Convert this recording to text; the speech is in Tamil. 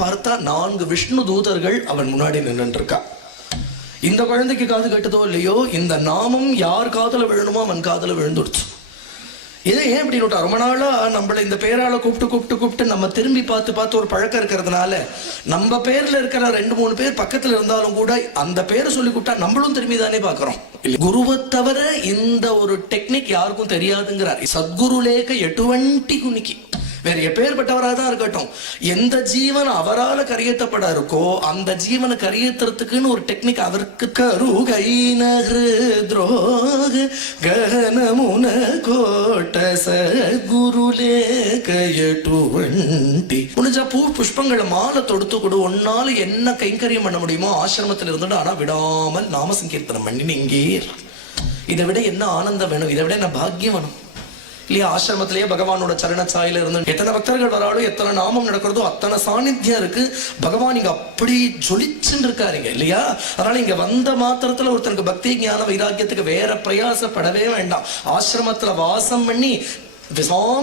பார்த்தா 4 விஷ்ணு தூதர்கள் அவன் முன்னாடி நின்று இருக்கா. இந்த குழந்தைக்கு காது கேட்டதோ இல்லையோ, இந்த நாமம் யார் காதல விழணுமோ அவன் காதல விழுந்துடுச்சு. இதை ஏன் இப்படி நோட்டா, ரொம்ப நாளா நம்மள இந்த பேரால கூப்பிட்டு நம்ம திரும்பி பார்த்து ஒரு பழக்கம் இருக்கிறதுனால நம்ம பேர்ல இருக்கிற 2-3 பேர் பக்கத்துல இருந்தாலும் கூட அந்த பேரை சொல்லி கூப்பிட்டா நம்மளும் திரும்பி தானே பாக்குறோம். குருவை தவிர இந்த ஒரு டெக்னிக் யாருக்கும் தெரியாதுங்கிறார். சத்குருலேக எட்டுவண்டி குனிக்கி வேற எப்பேற்பட்டவராக தான் இருக்கட்டும், எந்த ஜீவன் அவரால் கரியத்தப்பட இருக்கோ அந்த ஜீவனை கரியத்துறதுக்குன்னு ஒரு டெக்னிக் அவருக்கு. கருகைநோக கனமுன கோட்ட சத்குருலேக எட்டுவண்டி. முடிஞ்சா பூ புஷ்பங்களை மாலை தொடுத்து கொடு, ஒன்னால என்ன கைங்கரியம் பண்ண முடியுமோ ஆசிரமத்தில் இருந்துட்டு, ஆனா விடாமல் நாம சங்கீர்த்தனம் பண்ணி நீங்கே. இதை விட என்ன ஆனந்தம் வேணும், இதை விட என்ன பாக்கியம் வேணும் இல்லையா? ஆசிரமத்திலேயே பகவானோட சரணச்சாயில இருந்து எத்தனை பக்தர்கள் வராலும் எத்தனை நாமம் நடக்கிறதோ அத்தனை சாநித்தியம் இருக்கு. பகவான் இங்க அப்படி ஜொலிச்சுன்னு இருக்காருங்க இல்லையா? அதனால இங்க வந்த மாத்திரத்துல ஒருத்தனுக்கு பக்தி ஞான வைராக்கியத்துக்கு வேற பிரயாசப்படவே வேண்டாம். ஆசிரமத்துல வாசம் பண்ணி விசாம